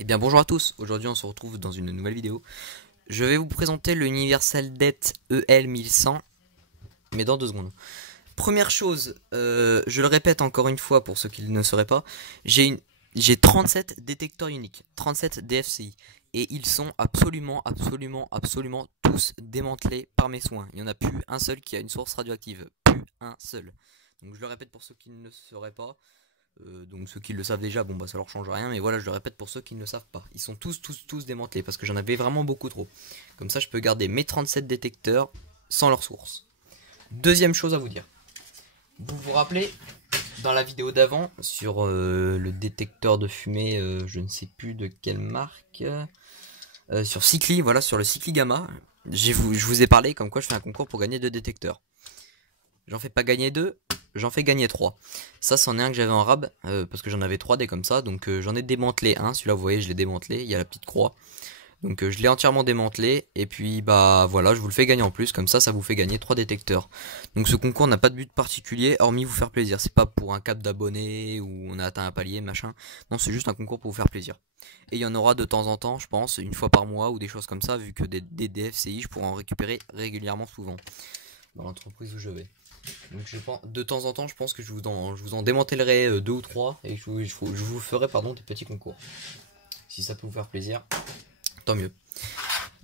Eh bien bonjour à tous, aujourd'hui on se retrouve dans une nouvelle vidéo. Je vais vous présenter le Universal Det EL1100, mais dans 2 secondes. Première chose, je le répète encore une fois pour ceux qui ne le sauraient pas, j'ai 37 détecteurs uniques, 37 DFCI, et ils sont absolument tous démantelés par mes soins. Il n'y en a plus un seul qui a une source radioactive, plus un seul. Donc je le répète pour ceux qui ne le sauraient pas. Donc ceux qui le savent déjà, bon bah ça leur change rien, mais voilà, je le répète pour ceux qui ne le savent pas. Ils sont tous démantelés parce que j'en avais vraiment beaucoup trop. Comme ça, je peux garder mes 37 détecteurs sans leur source. Deuxième chose à vous dire. Vous vous rappelez, dans la vidéo d'avant, sur le détecteur de fumée, je ne sais plus de quelle marque, sur Cycli, voilà, sur le Cycli Gamma, je vous ai parlé comme quoi je fais un concours pour gagner 2 détecteurs. J'en fais pas gagner 2, j'en fais gagner 3. Ça, c'en est un que j'avais en rab, parce que j'en avais 3 des comme ça, donc j'en ai démantelé un. Celui-là, vous voyez, je l'ai démantelé, il y a la petite croix. Donc je l'ai entièrement démantelé, et puis bah voilà, je vous le fais gagner en plus, comme ça vous fait gagner 3 détecteurs. Donc ce concours n'a pas de but particulier, hormis vous faire plaisir. C'est pas pour un cap d'abonnés, ou on a atteint un palier, machin. Non, c'est juste un concours pour vous faire plaisir. Et il y en aura de temps en temps, je pense, une fois par mois, ou des choses comme ça, vu que des DFCI, je pourrais en récupérer régulièrement souvent, dans l'entreprise où je vais. Donc je pense, de temps en temps, je pense que je vous en démantellerai 2 ou 3 et je vous ferai des petits concours. Si ça peut vous faire plaisir, tant mieux.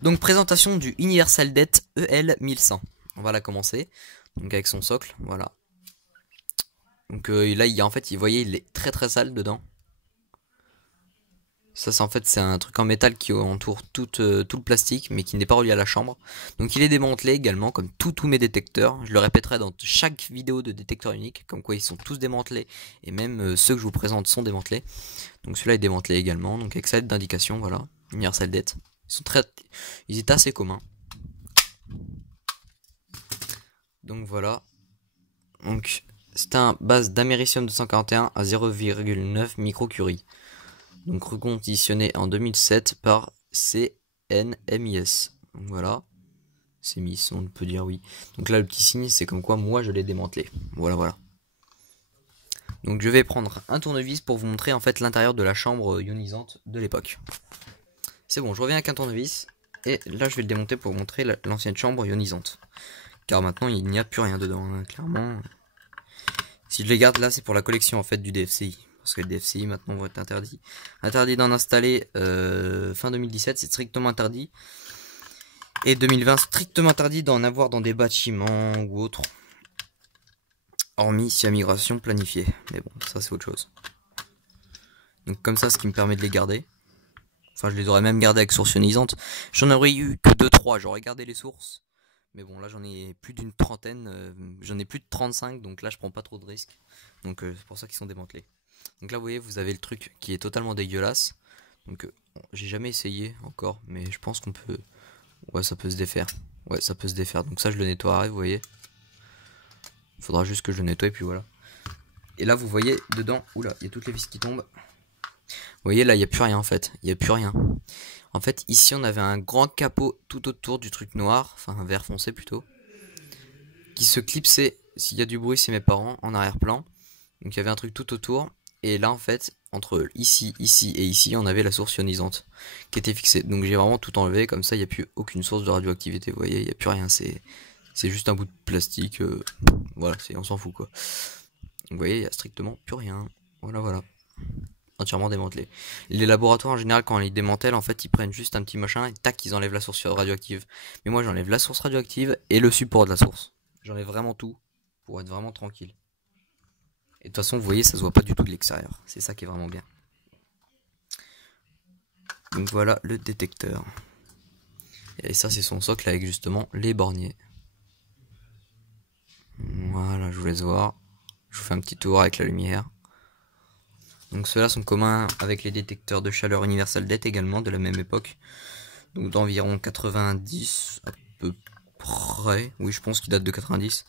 Donc présentation du Universal Det EL1100. On va la commencer. Donc avec son socle, voilà. Donc là, il y a en fait, vous voyez, il est très sale dedans. Ça, c'est en fait, c'est un truc en métal qui entoure tout le plastique, mais qui n'est pas relié à la chambre. Donc il est démantelé également, comme tous mes détecteurs. Je le répéterai dans chaque vidéo de détecteur unique, comme quoi ils sont tous démantelés, et même ceux que je vous présente sont démantelés. Donc celui-là est démantelé également, donc avec sa lettre d'indication, voilà, Universal Det. Ils étaient assez communs. Donc voilà. Donc c'est un base d'américium 241 à 0,9 microcurie. Donc reconditionné en 2007 par CNMIS. Donc voilà. CMIS, on peut dire oui. Donc là, le petit signe, c'est comme quoi moi je l'ai démantelé. Voilà. Donc je vais prendre un tournevis pour vous montrer en fait l'intérieur de la chambre ionisante de l'époque. C'est bon, je reviens avec un tournevis. Et là, je vais le démonter pour vous montrer l'ancienne chambre ionisante. Car maintenant, il n'y a plus rien dedans, hein, clairement. Si je les garde là, c'est pour la collection en fait du DFCI. Parce que le DFCI maintenant vont être interdits. Interdit d'en installer fin 2017, c'est strictement interdit. Et 2020, strictement interdit d'en avoir dans des bâtiments ou autres. Hormis s'il y a migration planifiée. Mais bon, ça c'est autre chose. Donc comme ça, ce qui me permet de les garder. Enfin, je les aurais même gardés avec source ionisante. J'en aurais eu que 2-3, j'aurais gardé les sources. Mais bon, là j'en ai plus d'une trentaine, j'en ai plus de 35, donc là je prends pas trop de risques. Donc c'est pour ça qu'ils sont démantelés. Donc là vous voyez, vous avez le truc qui est totalement dégueulasse. Donc j'ai jamais essayé encore, mais je pense qu'on peut... Ouais, ça peut se défaire. Ouais, ça peut se défaire. Donc ça je le nettoierai, vous voyez. Il faudra juste que je le nettoie et puis voilà. Et là vous voyez dedans, oula, il y a toutes les vis qui tombent. Vous voyez là, il n'y a plus rien en fait, il n'y a plus rien. En fait, ici, on avait un grand capot tout autour du truc noir, enfin un vert foncé plutôt, qui se clipsait. S'il y a du bruit, c'est mes parents en arrière-plan. Donc il y avait un truc tout autour. Et là, en fait, entre ici et ici, on avait la source ionisante qui était fixée. Donc j'ai vraiment tout enlevé, comme ça, il n'y a plus aucune source de radioactivité. Vous voyez, il n'y a plus rien. C'est juste un bout de plastique. Voilà, on s'en fout quoi. Donc, vous voyez, il n'y a strictement plus rien. Voilà. Entièrement démantelé. Les laboratoires en général quand ils démantèlent en fait ils prennent juste un petit machin et tac ils enlèvent la source radioactive. Mais moi j'enlève la source radioactive et le support de la source. J'enlève vraiment tout pour être vraiment tranquille. Et de toute façon vous voyez ça se voit pas du tout de l'extérieur. C'est ça qui est vraiment bien. Donc voilà le détecteur. Et ça c'est son socle avec justement les borniers. Voilà, je vous laisse voir. Je vous fais un petit tour avec la lumière. Donc ceux-là sont communs avec les détecteurs de chaleur Universal Det également de la même époque. Donc d'environ 90 à peu près. Oui, je pense qu'il date de 90.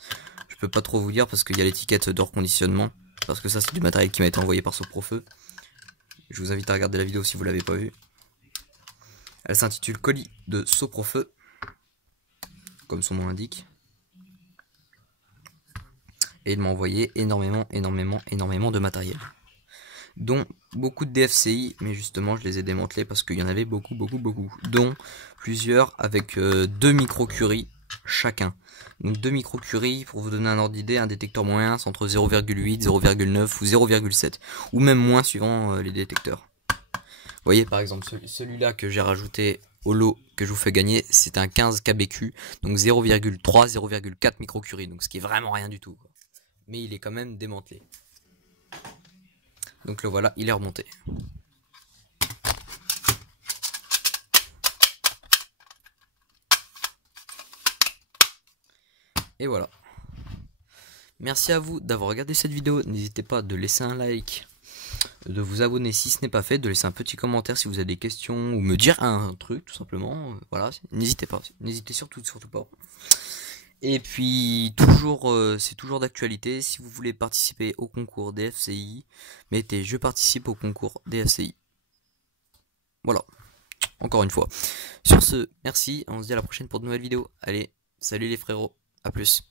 Je peux pas trop vous dire parce qu'il y a l'étiquette de reconditionnement. Parce que ça c'est du matériel qui m'a été envoyé par Soprofeu. Je vous invite à regarder la vidéo si vous l'avez pas vue. Elle s'intitule Colis de Soprofeu, comme son nom l'indique. Et il m'a envoyé énormément de matériel. dont beaucoup de DFCI, mais justement je les ai démantelés parce qu'il y en avait beaucoup, dont plusieurs avec 2 microcuries chacun. Donc 2 microcuries, pour vous donner un ordre d'idée, un détecteur moyen c'est entre 0,8, 0,9 ou 0,7, ou même moins suivant les détecteurs. Vous voyez par exemple celui-là que j'ai rajouté au lot que je vous fais gagner, c'est un 15 kBq, donc 0,3, 0,4 microcuries, donc ce qui est vraiment rien du tout, quoi. Mais il est quand même démantelé. Donc le voilà, il est remonté. Et voilà. Merci à vous d'avoir regardé cette vidéo. N'hésitez pas de laisser un like, de vous abonner si ce n'est pas fait, de laisser un petit commentaire si vous avez des questions ou me dire un truc tout simplement. Voilà, n'hésitez pas, n'hésitez surtout pas. Et puis toujours, c'est toujours d'actualité. Si vous voulez participer au concours DFCI, mettez je participe au concours DFCI. Voilà, encore une fois. Sur ce, merci, on se dit à la prochaine pour de nouvelles vidéos. Allez, salut les frérots, à plus.